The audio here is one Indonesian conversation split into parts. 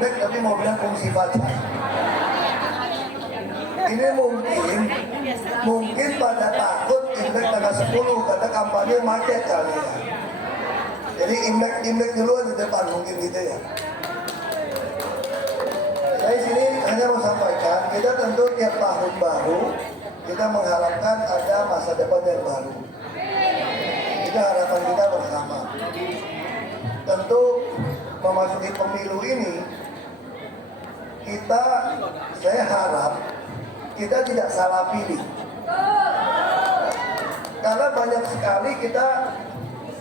Imlek tapi mau bilang fungsi baca. Ini mungkin pada takut Imlek tanggal 10 karena kampanye macet kali ya. Jadi Imlek duluan di depan mungkin gitu ya. Saya sini hanya mau sampaikan, kita tentu tiap tahun baru kita mengharapkan ada masa depan yang baru. Itu harapan kita bersama. Tentu memasuki pemilu ini saya harap kita tidak salah pilih. Karena banyak sekali kita,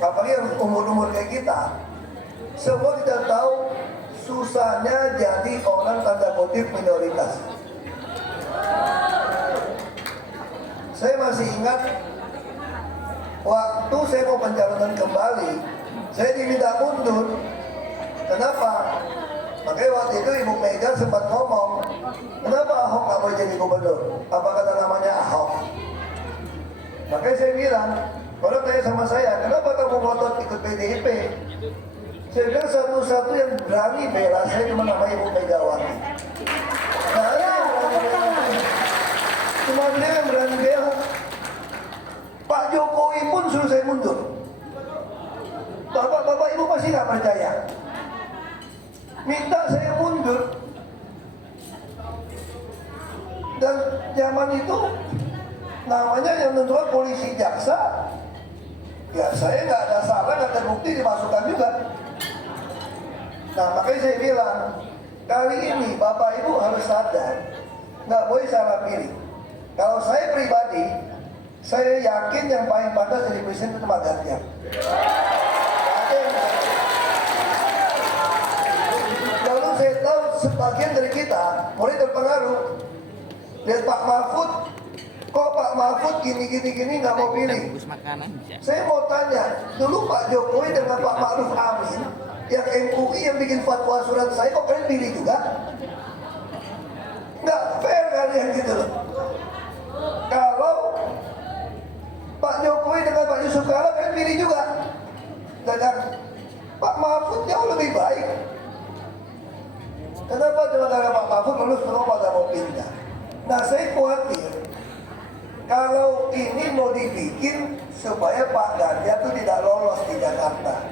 apalagi yang umur-umur kayak kita, semua kita tahu susahnya jadi orang tanda kutip minoritas. Saya masih ingat waktu saya mau pencalonan kembali, saya diminta mundur. Kenapa? Makanya waktu itu Ibu Mega sempat ngomong, kenapa Ahok nggak boleh jadi gubernur? Apa kata namanya Ahok? Makanya saya bilang, orang tanya sama saya, kenapa kamu ngotot ikut PDIP? Saya bilang satu-satu yang berani bela saya cuma nama Ibu Megawati. Cuma dia yang berani bela. Pak Jokowi pun suruh saya mundur. Bapak Ibu pasti nggak percaya. Minta saya mundur. Dan zaman itu namanya yang tentukan polisi jaksa. Ya saya nggak ada salah, nggak terbukti dimasukkan juga. Nah makanya saya bilang, kali ini Bapak Ibu harus sadar, nggak boleh salah pilih. Kalau saya pribadi, saya yakin yang paling pantas jadi presiden itu Pak Ganjar. Lalu saya tahu sebagian dari kita mulai terpengaruh. Lihat Pak Mahfud, kok Pak Mahfud gini nggak mau pilih. Saya mau tanya, dulu Pak Jokowi dengan Pak Ma'ruf Amin, yang MUI yang bikin fatwa surat saya, kok kalian pilih juga? Nggak fair kalian gitu loh. Kalau Pak Jokowi dengan Pak Yusuf Kala kalian pilih juga. Dan Pak Mahfud jauh lebih baik. Kenapa cuma karena Pak Mahfud lulus semua pada mau pindah? Nah saya khawatir kalau ini mau dibikin supaya Pak Ganjar itu tidak lolos di Jakarta.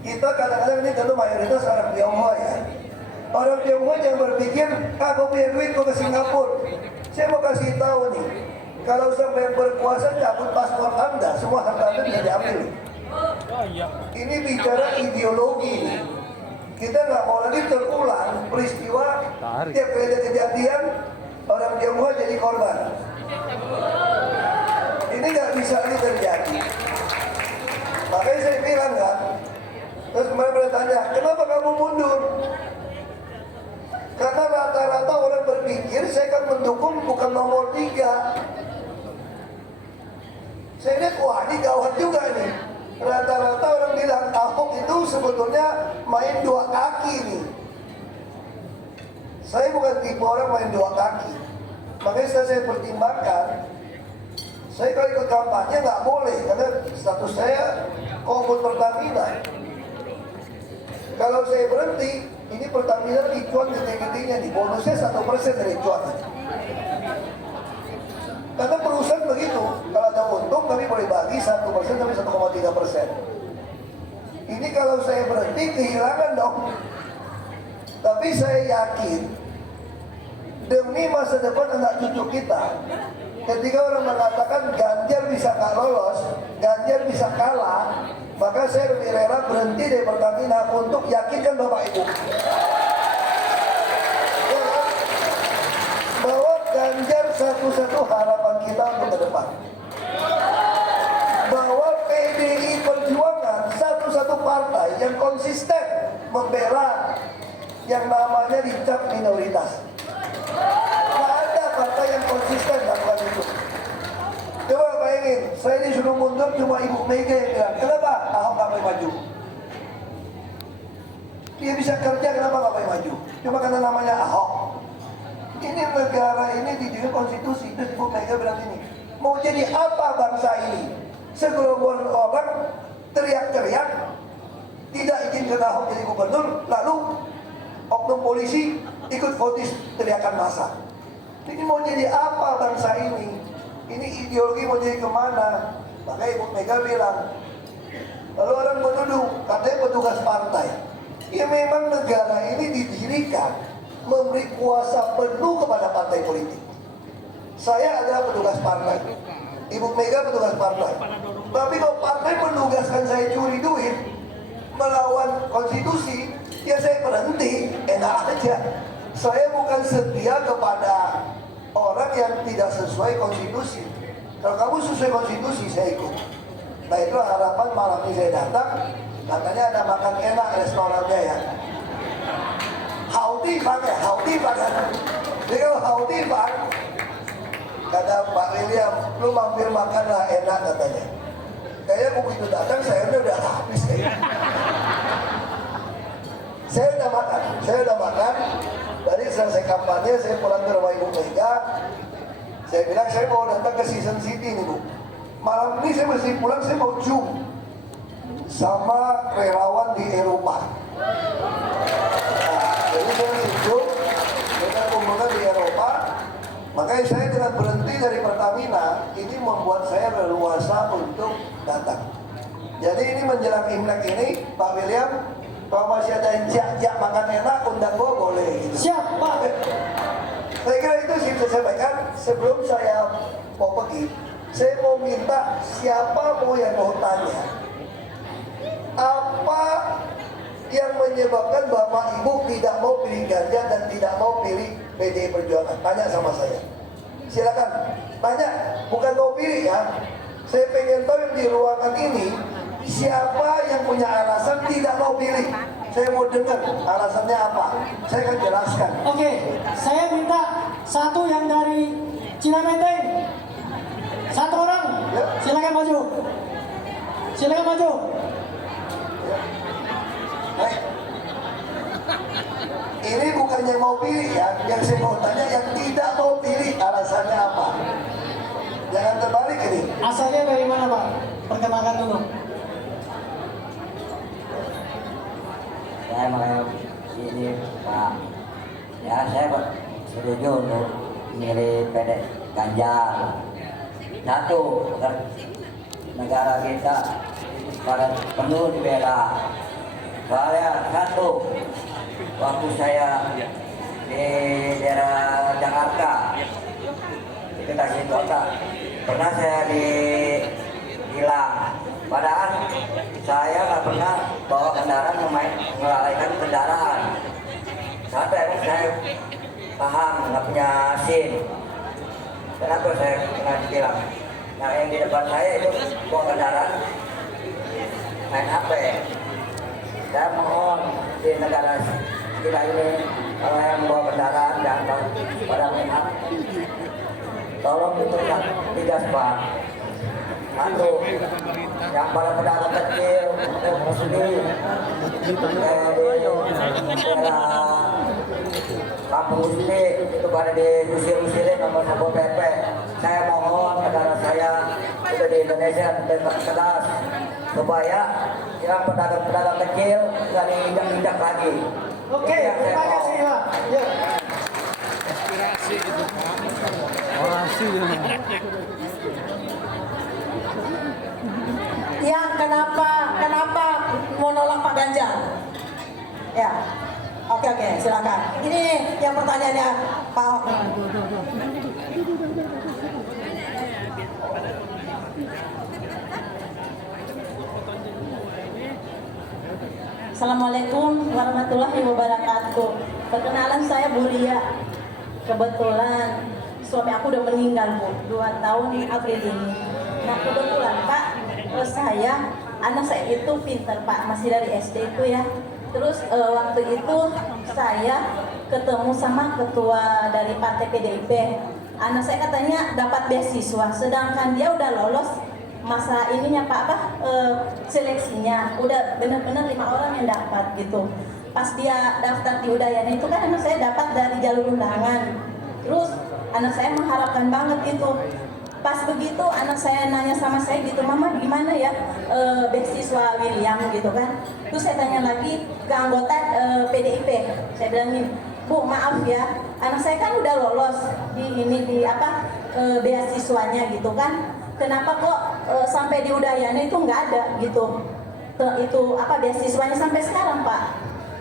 Kita kadang-kadang ini tentu mayoritas orang Tionghoa ya. Orang Tionghoa yang berpikir, aku punya duit, aku ke Singapura. Saya mau kasih tahu nih, kalau sampai berkuasa cabut paspor Anda, semua harta Anda bisa diambil. Ini bicara ideologi. Kita nggak mau lagi terulang peristiwa tiap kali ada kejadian orang Tionghoa jadi korban. Ini nggak bisa lagi terjadi. Makanya saya bilang kan, terus kemarin bertanya, kenapa kamu mundur? Karena rata-rata orang berpikir saya akan mendukung bukan nomor 3. Saya lihat, wah ini gawat juga nih. Rata-rata orang bilang Ahok itu sebetulnya main 2 kaki nih. Saya bukan tipe orang main 2 kaki. Makanya setelah saya pertimbangkan, saya kalau ikut kampanye nggak boleh karena status saya komod Pertamina. Kalau saya berhenti, ini Pertamina dicuan gede-gedenya nih, bonusnya 1% dari cuan. Karena perusahaan begitu, kalau ada untung kami boleh bagi 1% sampai 1,3%. Ini kalau saya berhenti kehilangan dong. Tapi saya yakin demi masa depan anak cucu kita, ketika orang mengatakan Ganjar bisa nggak lolos, Ganjar bisa kalah, maka saya lebih rela berhenti dari Pertamina untuk yakinkan Bapak Ibu bahwa Ganjar satu-satu harapan kita untuk ke depan, bahwa PDI Perjuangan satu-satu partai yang konsisten membela yang namanya dicap minoritas. Nggak ada partai yang konsisten melakukan itu. Coba bayangin, saya disuruh mundur cuma Ibu Mega yang bilang, kenapa Ahok nggak boleh maju? Dia bisa kerja, kenapa nggak boleh maju? Cuma karena namanya Ahok. Ini negara ini dijunjung konstitusi. Terus Ibu Mega bilang ini, mau jadi apa bangsa ini? Segelombol orang teriak-teriak tidak izinkan Ahok jadi gubernur, lalu oknum polisi ikut votis teriakan massa. Ini mau jadi apa bangsa ini? Ini ideologi mau jadi kemana? Makanya Ibu Mega bilang, lalu orang menuduh katanya petugas partai. Ya memang negara ini didirikan memberi kuasa penuh kepada partai politik. Saya adalah petugas partai, Ibu Mega petugas partai. Tapi kalau partai menugaskan saya curi duit, melawan konstitusi, ya saya berhenti, enak aja. Saya bukan setia kepada orang yang tidak sesuai konstitusi. Kalau kamu sesuai konstitusi, saya ikut. Nah itu harapan malam ini saya datang. Katanya ada makan enak restorannya ya. Hautifan ya, Hautifan kan. Jadi kalau Hautifan, kata Pak William, lu mampir makan lah enak katanya. Kayaknya begitu datang saya udah habis kayaknya. Saya udah makan. Tadi selesai kampanye, saya pulang ke rumah Ibu Mega. Saya bilang saya mau datang ke Season City nih Bu. Malam ini saya mesti pulang, saya mau Zoom sama relawan di Eropa. Nah, jadi saya mesti Zoom dengan kumpulkan di Eropa. Makanya saya dengan berhenti dari Pertamina, ini membuat saya leluasa untuk datang. Jadi ini menjelang Imlek ini, Pak William, kalau masih ada yang jak makan enak, undang gue boleh gitu. Siap, Pak. Saya kira itu sih saya sampaikan. Sebelum saya mau pergi, saya mau minta siapa mau yang mau tanya, apa yang menyebabkan Bapak Ibu tidak mau pilih Ganjar dan tidak mau pilih PDI Perjuangan? Tanya sama saya. Silakan tanya, bukan mau pilih ya. Saya pengen tahu yang di ruangan ini siapa yang punya alasan tidak mau pilih. Saya mau dengar alasannya apa. Saya akan jelaskan. Oke, saya minta satu yang dari Cinameteng. Satu orang. Ya. Silakan maju. Silakan maju. Baik. Ini bukannya mau pilih ya. Yang saya mau tanya yang tidak mau pilih alasannya apa. Jangan terbalik ini. Asalnya dari mana, Pak? Perkenalkan dulu. Saya makanya ini Pak, ya saya setuju untuk milih PD Ganjar. Satu, negara kita pada penuh dibela. Soalnya satu, waktu saya di daerah Jakarta, itu Tasik Kota, pernah saya hilang. Padahal saya nggak pernah bawa kendaraan melalaikan kendaraan. Sampai saya paham nggak punya SIM. Kenapa saya pernah ditilang? Nah yang di depan saya itu bawa kendaraan main HP. Saya mohon di negara kita ini kalau yang bawa kendaraan jangan pada main HP. Tolong diturunkan tiga Pak. Satu, yang pada pedagang kecil, muslim, kampung Gusti itu pada diusir-usirin nomor Satpol PP. Saya mohon negara saya itu di Indonesia tegas supaya yang pedagang-pedagang kecil nggak diinjak-injak lagi. Oke, terima kasih Pak. Ya. Aspirasi itu Pak. Orasi ya. Yang kenapa mau nolak Pak Ganjar? Ya, oke, silakan. Ini yang pertanyaannya Pak Ahok. Assalamualaikum warahmatullahi wabarakatuh. Perkenalan saya Bu Lia. Kebetulan suami aku udah meninggal Bu, 2 tahun April ini. Nah kebetulan Pak, anak saya itu pintar Pak, masih dari SD itu ya. Terus waktu itu saya ketemu sama ketua dari partai PDIP. Anak saya katanya dapat beasiswa, sedangkan dia udah lolos masa ininya Pak seleksinya. Udah benar-benar 5 orang yang dapat gitu. Pas dia daftar di Udayana itu kan anak saya dapat dari jalur undangan. Terus anak saya mengharapkan banget itu Pas begitu anak saya nanya sama saya gitu, Mama gimana ya beasiswa William gitu kan. Terus saya tanya lagi ke anggota PDIP, saya bilang nih, Bu maaf ya, anak saya kan udah lolos di beasiswanya gitu kan. Kenapa kok sampai di Udayana itu nggak ada gitu? Itu beasiswanya sampai sekarang Pak.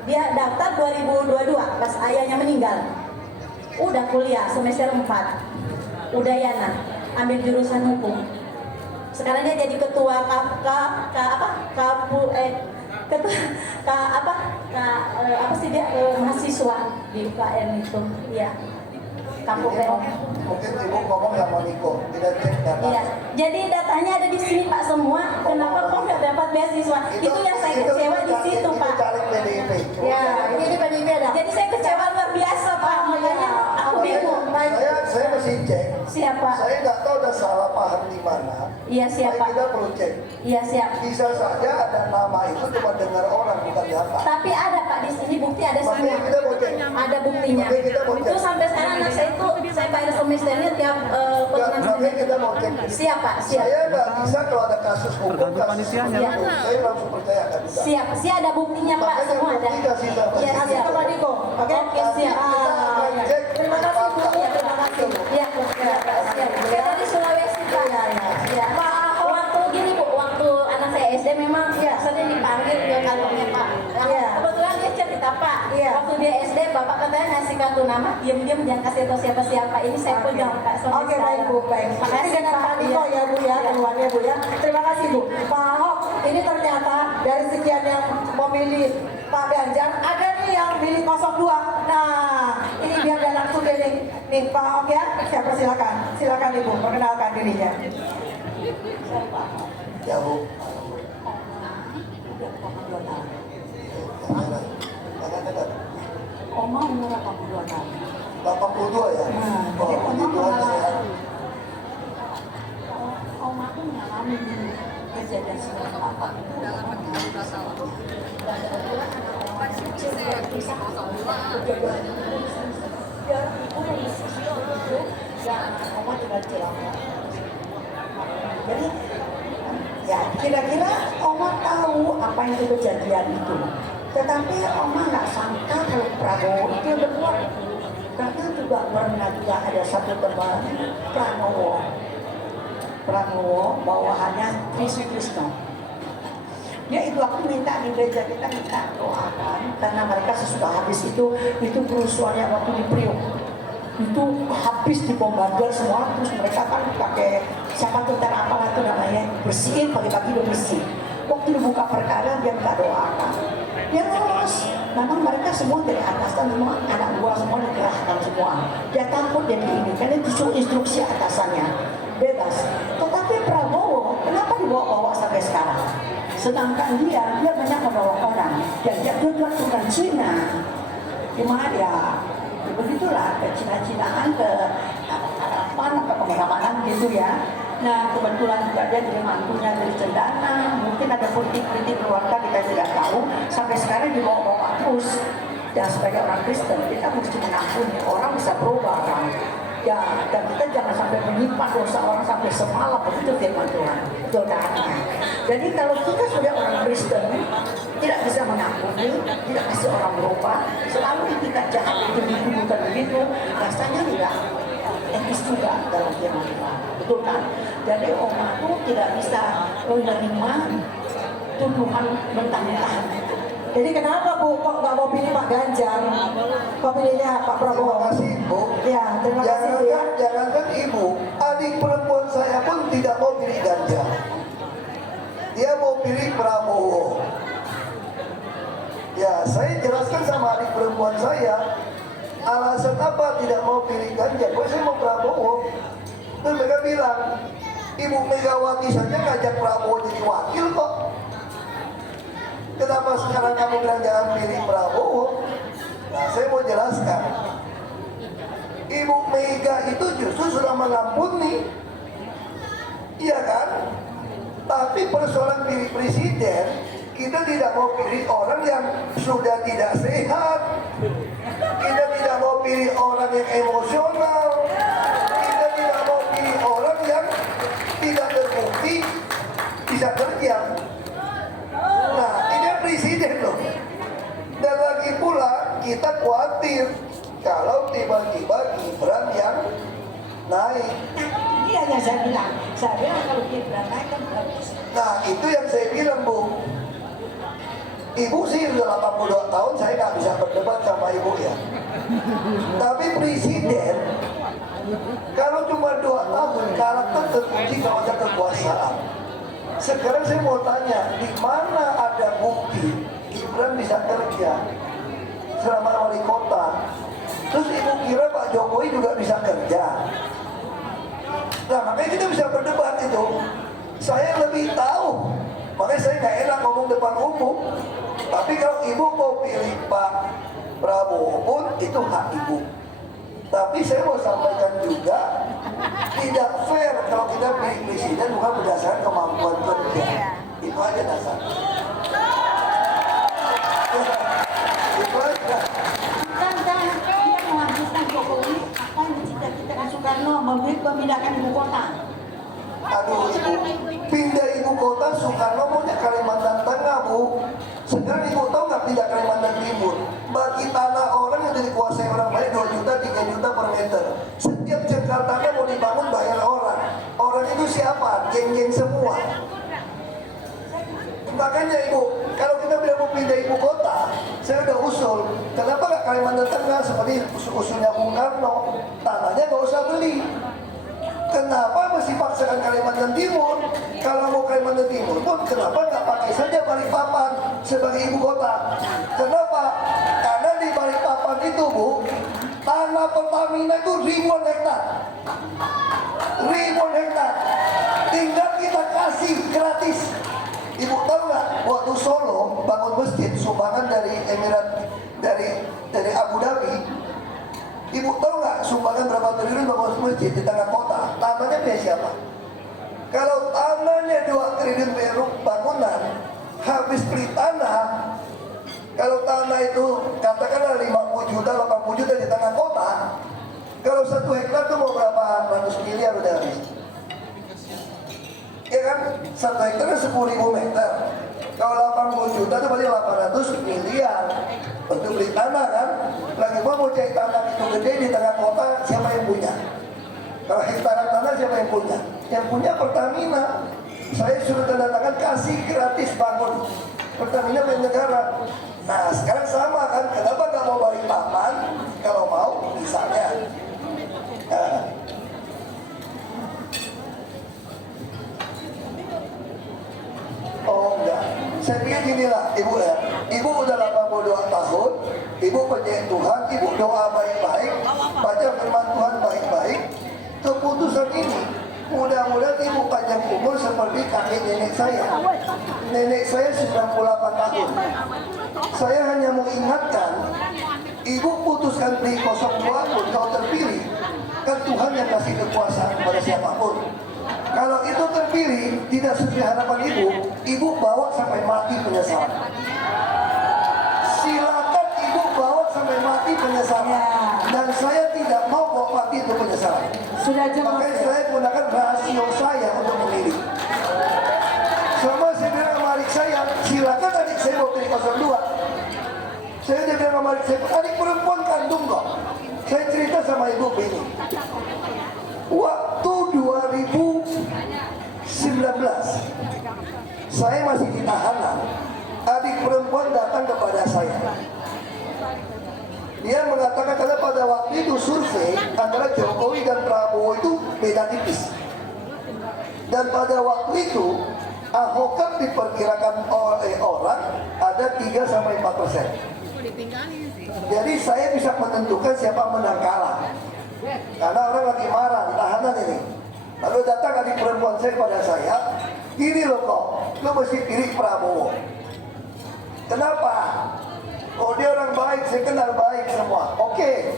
Dia daftar 2022 pas ayahnya meninggal. Udah kuliah semester 4 Udayana, ambil jurusan hukum. Sekarang dia jadi ketua mahasiswa di UKM itu. Iya. Kampung Leong. Mungkin ibu ngomong sama Niko, tidak cek data. Iya. Jadi datanya ada di sini Pak semua. Kenapa kok nggak dapat beasiswa? Itu yang saya kecewa di situ Pak. Itu caleg PDIP. Ya, ini PDIP ada. Jadi saya kecewa luar biasa Pak. Makanya aku bingung. Saya mesti cek. Siapa? Saya nggak tahu ada salah paham di mana. Iya siapa? Kita perlu cek. Iya siap. Bisa saja ada nama itu cuma dengar orang bukan data. Tapi ada Pak di sini bukti ada semua. Makanya kita mau cek. Ada buktinya. Makanya kita mau cek. Itu sampai sekarang anak saya itu saya bayar semesternya tiap potongan Makanya semester. kita mau cek. Siap Pak, siap. Saya nggak bisa kalau ada kasus hukum, Tergantung kasus panitianya. hukum, saya langsung percaya akan bisa. Siap, ada buktinya Pak, Makanya semua ada. bukti kasih sama Iya, saya. siap. Ke Pak Niko. Oke. Oke, siap. Cek. Terima kasih Bu. Iya, terima kasih. Iya, siap. Saya dari Sulawesi Pak. Iya. Waktu gini Bu, waktu anak saya SD memang sering dipanggil ke kantornya Pak. Iya. Kebetulan dia cerita Pak. Iya. Waktu dia SD, Bapak katanya ngasih kartu nama, diam-diam jangan kasih tahu siapa-siapa. Ini saya pegang Pak. sampai Oke baik sekarang. Bu, baik. Makasih Dengan Pak. Pak Niko ya Bu ya, keluarnya Bu ya. Terima kasih Bu. Pak Ahok, ini ternyata dari sekian yang memilih Pak Ganjar, ada nih yang pilih 02. Nah, ini biar dia langsung deh nih Pak Ahok ya. Siapa silakan. Silakan Ibu, perkenalkan dirinya. Ya Bu. Oma umur 82 tahun. 82 ya? Oh, jadi puji Oma Tuhan mengalami, sehat. Oma tuh mengalami kejadian seperti apa? Oma tinggal di Cilangkap. Jadi ya kira-kira Oma tahu apa yang itu kejadian itu. Tetapi Oma nggak sangka kalau Prabowo itu yang berbuat. Karena juga pernah juga ada satu teman Pranowo bawahannya Trisutrisno. Dia itu waktu minta di gereja kita minta doakan karena mereka sesudah habis itu kerusuhannya waktu di Priok itu habis dibombardir semua, terus mereka kan pakai siapa tentara apa itu namanya bersihin pagi-pagi udah bersih. Waktu dibuka perkara dia minta doakan, dia lolos. Memang mereka semua dari atasan semua anak buah semua dikerahkan semua. Dia takut jadi ini karena disuruh instruksi atasannya bebas. Tetapi Prabowo kenapa dibawa-bawa sampai sekarang? Sedangkan dia banyak menolong orang dan dia juga bukan Cina. Cuma ya begitulah ke Cina-Cinaan ke kemerah-merahan gitu ya. Nah kebetulan juga dia dari mantunya dari Cendana, mungkin ada politik-politik keluarga kita tidak tahu. Sampai sekarang dibawa-bawa terus. Dan sebagai orang Kristen kita mesti mengampuni, orang bisa berubah kan. Ya, dan kita jangan sampai menyimpan dosa orang sampai semalam, begitu firman Tuhan. Betul kan? Jadi kalau kita sudah orang Kristen tidak bisa mengampuni, tidak kasih orang berubah, selalu itikat jahat itu dituduhkan begitu, rasanya tidak etis juga dalam firman Tuhan. Betul kan? Jadi Oma itu tidak bisa menerima tuduhan mentah-mentah. Jadi kenapa Bu kok nggak mau pilih Pak Ganjar? Kok pilihnya Pak Prabowo? Terima kasih Bu. Ya, terima kasih Bu ya. Jangankan Ibu, adik perempuan saya pun tidak mau pilih Ganjar. Dia mau pilih Prabowo. Ya, saya jelaskan sama adik perempuan saya, alasan apa tidak mau pilih Ganjar. Saya mau Prabowo. Terus mereka bilang, Ibu Megawati saja ngajak Prabowo jadi wakil kok. Kenapa sekarang kamu bilang jangan pilih Prabowo? Nah, saya mau jelaskan. Ibu Mega itu justru sudah mengampuni, iya kan? Tapi persoalan pilih presiden, kita tidak mau pilih orang yang sudah tidak sehat. Kita tidak mau pilih orang yang emosional. Kita tidak mau pilih orang yang berhenti, bisa kerja. Nah, ini presiden loh. Dan lagi pula kita khawatir kalau tiba-tiba Gibran yang naik. Dia yang saya bilang kalau Gibran naik kan bagus. Nah, itu yang saya bilang, Bu. Ibu sih udah 82 tahun, saya nggak bisa berdebat sama ibu ya. Tapi presiden, kalau cuma 2 tahun, karakter terkunci kalau ada kekuasaan. Sekarang saya mau tanya, di mana ada bukti Gibran bisa kerja selama wali kota? Terus ibu kira Pak Jokowi juga bisa kerja? Nah, makanya kita bisa berdebat itu. Saya lebih tahu, makanya saya nggak enak ngomong depan umum. Tapi kalau ibu mau pilih Pak Prabowo pun itu hak ibu. Tapi saya mau sampaikan juga, tidak fair kalau kita pilih presiden bukan berdasarkan kemampuan kerja. Itu aja dasar. Itu aja. Tentang dia menghabiskan Jokowi, apa yang dicita-citakan Soekarno memindahkan ibu kota. Aduh ibu, pindah ibu kota Soekarno maunya Kalimantan Tengah, Bu. Sekarang ibu tahu nggak pindah Kalimantan Timur? Bagi tanah orang yang dikuasai orang lain 2 juta, 3 juta per meter. Setiap jengkal tanah mau dibangun bayar orang. Orang itu siapa? Geng-geng semua. Makanya ibu, kalau kita bilang mau pindah ibu kota, saya udah usul. Kenapa nggak Kalimantan Tengah seperti usulnya Bung Karno? Tanahnya nggak usah beli. Kenapa mesti paksakan Kalimantan Timur? Kalau mau Kalimantan Timur pun kenapa nggak pakai saja Balikpapan sebagai ibu kota? Kenapa? Karena di Balikpapan itu, Bu, tanah Pertamina itu ribuan hektar. Ribuan hektar. Tinggal kita kasih gratis. Ibu tahu nggak? Waktu Solo bangun masjid sumbangan dari Emirat dari Abu Dhabi. Ibu tahu nggak sumbangan berapa triliun bangun masjid di tengah kota? Tanahnya punya siapa? Kalau tanahnya 2 triliun bangunan, habis beli tanah. Kalau tanah itu katakanlah 50 juta, 80 juta di tengah kota. Kalau 1 hektar itu mau berapa ratus miliar udah habis. Ya kan? 1 hektar 10.000 meter. Kalau 80 juta itu berarti 800 miliar untuk beli tanah kan. Lagi mau cari tanah itu gede di tengah kota, siapa yang punya? Kalau hektaran tanah siapa yang punya? Yang punya Pertamina. Saya suruh tanda tangan kasih gratis bangun. Pertamina punya negara. Nah sekarang sama kan, kenapa nggak mau Balikpapan? Kalau mau misalnya oh enggak, saya pikir ginilah ibu ya. Ibu udah 82 tahun, ibu percaya Tuhan, ibu doa baik-baik, baca firman Tuhan baik-baik. Keputusan ini mudah-mudahan ibu panjang umur seperti kakek nenek saya. Nenek saya 98 tahun. Saya hanya mau ingatkan, ibu putuskan pilih 02 pun kalau terpilih, kan Tuhan yang kasih kekuasaan kepada siapapun. Kalau itu terpilih tidak sesuai harapan ibu bawa sampai mati penyesalan. Silakan ibu bawa sampai mati penyesalan. Dan saya tidak mau bawa mati itu penyesalan. Sudah jelas. Makanya saya gunakan rasio saya untuk memilih. Sama saya bilang sama adik saya, silakan adik saya mau pilih 02. Saya udah bilang sama adik saya, adik perempuan kandung kok. Saya cerita sama ibu ini. Waktu 2019 saya masih di tahanan, adik perempuan datang kepada saya. Dia mengatakan karena pada waktu itu survei antara Jokowi dan Prabowo itu beda tipis. Dan pada waktu itu Ahok kan diperkirakan oleh orang ada 3-4%. Jadi saya bisa menentukan siapa menang kalah. Karena orang lagi marah di tahanan ini. Lalu datang adik perempuan saya pada saya, gini loh kok, lo mesti pilih Prabowo. Kenapa? Oh dia orang baik, saya kenal baik semua. Oke,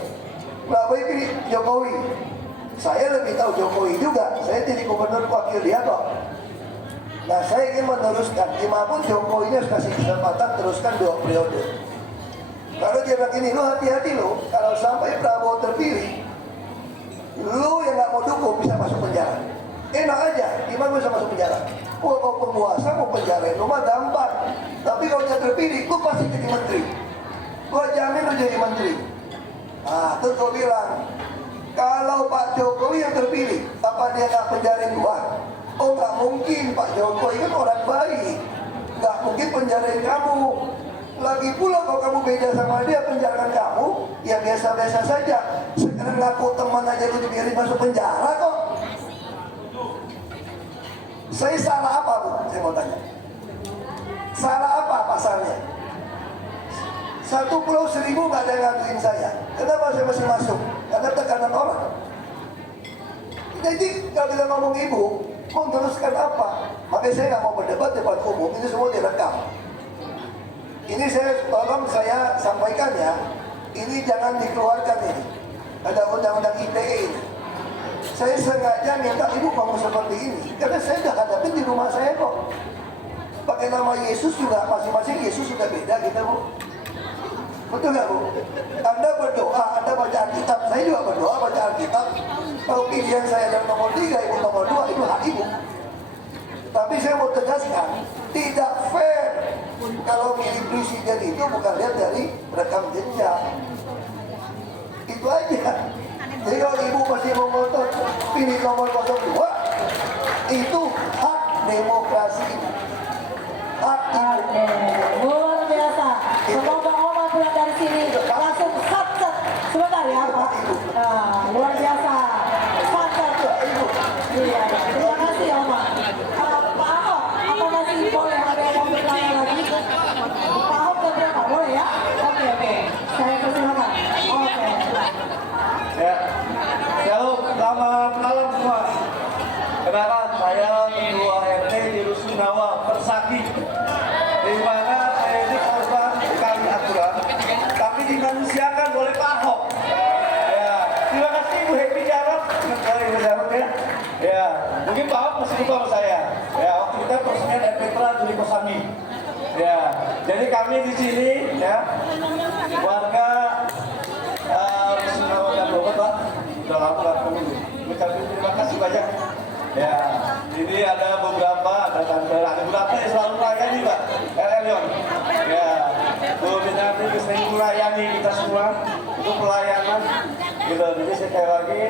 Prabowo pilih Jokowi. Saya lebih tahu Jokowi juga. Saya jadi gubernur wakil dia kok. Nah saya ingin meneruskan, gimana Jokowi ini harus kasih kesempatan teruskan 2 periode. Lalu dia bilang ini, lo hati-hati lo, kalau sampai Prabowo terpilih, lu yang nggak mau dukung bisa masuk penjara. Enak aja, gimana gue bisa masuk penjara? Gua mau penguasa, mau penjarain lu mah gampang. Tapi kalau dia terpilih, lu pasti jadi menteri. Gua jamin lu jadi menteri. Nah, terus gua bilang, kalau Pak Jokowi yang terpilih, apa dia nggak penjarain gua? Oh nggak mungkin, Pak Jokowi kan orang baik. Nggak mungkin penjarain kamu. Lagi pula kalau kamu beda sama dia, penjarakan kamu, ya biasa-biasa saja. Sekarang ngaku teman aja lu dibiarin masuk penjara kok. Saya salah apa, Bu? Saya mau tanya. Salah apa pasalnya? 1 pulau 1000 nggak ada yang ngaduin saya. Kenapa saya masih masuk? Karena tekanan orang. Jadi kalau kita ngomong ibu, mau teruskan apa? Makanya saya nggak mau berdebat depan umum. Ini semua direkam. Ini saya sampaikan ya. Ini jangan dikeluarkan ini. Ada undang-undang ITE ini. Saya sengaja minta ibu ngomong seperti ini karena saya sudah hadapin di rumah saya kok. Pakai nama Yesus juga, masing-masing Yesus sudah beda gitu, Bu. Betul nggak, Bu? Anda berdoa, Anda baca Alkitab, saya juga berdoa baca Alkitab. Kalau pilihan saya yang nomor 3, ibu nomor 2, itu hak ibu. Tapi saya mau tegaskan, tidak fair kalau milih presiden itu bukan lihat dari rekam jejak. Itu aja. Jadi kalau ibu masih mau ngotot pilih nomor 02, itu hak demokrasi ibu. Hak ibu. Oke, luar biasa. Semoga Oma pulang dari sini langsung sat. Sebentar ya Pak. Luar biasa. Sat. Iya, terima kasih Oma. Pak Ahok, apa masih boleh ada yang mau bertanya lagi? Pak Ahok keberapa? Boleh ya? Oke. Saya persilakan. Oke. Ya, shalom, selamat malam semua. Kenalkan, saya Ketua RT di Rusunawa, Persaki. Di mana saya ini korban kali aturan, tapi dimanusiakan oleh Pak Ahok. Ya, terima kasih Ibu Happy Jarot, Ibu Jarot ya. Ya, mungkin Pak Ahok masih lupa sama saya. Ya, waktu kita peresmian RPTRA Juli Kosami. Ya, jadi kami di sini ya, warga Rusunawa dan Bogor, Pak, udah lama gak ketemu. Ucapin terima kasih banyak. Ya, ini ada beberapa, ada beberapa yang selalu melayani, Pak. Leon. Ya, Bu Binarti sering melayani kita semua untuk pelayanan. Gitu. Jadi sekali lagi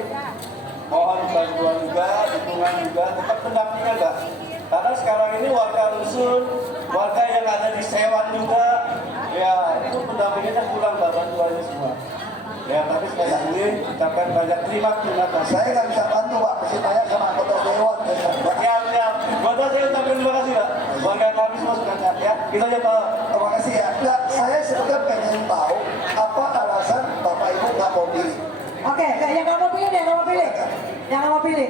mohon bantuan juga, dukungan juga, tetap pendampingan, Pak. Karena sekarang ini warga rusun, warga yang ada di Sewan juga, ya itu pendampingannya kurang, Pak, bantuannya semua. Ya, tapi sekali lagi ucapkan banyak terima kasih. Saya nggak bisa bantu, Pak. Mesti tanya sama anggota dewan. Ya. Buat saya ucapkan terima kasih, Pak. Warga kami semua suka ya. Kita aja, Pak. Terima kasih ya. Nah, saya sebenarnya pengen tahu apa alasan Bapak Ibu nggak mau pilih. Oke, yang nggak mau pilih, yang nggak mau pilih.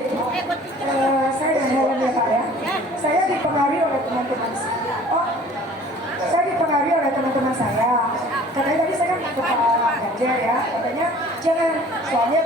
Saya dan Helen ya Pak ya. Saya dipengaruhi oleh teman-teman saya. Saya dipengaruhi oleh teman-teman saya. Katanya tadi saya kan ke Pak Ganjar ya. Katanya jangan, soalnya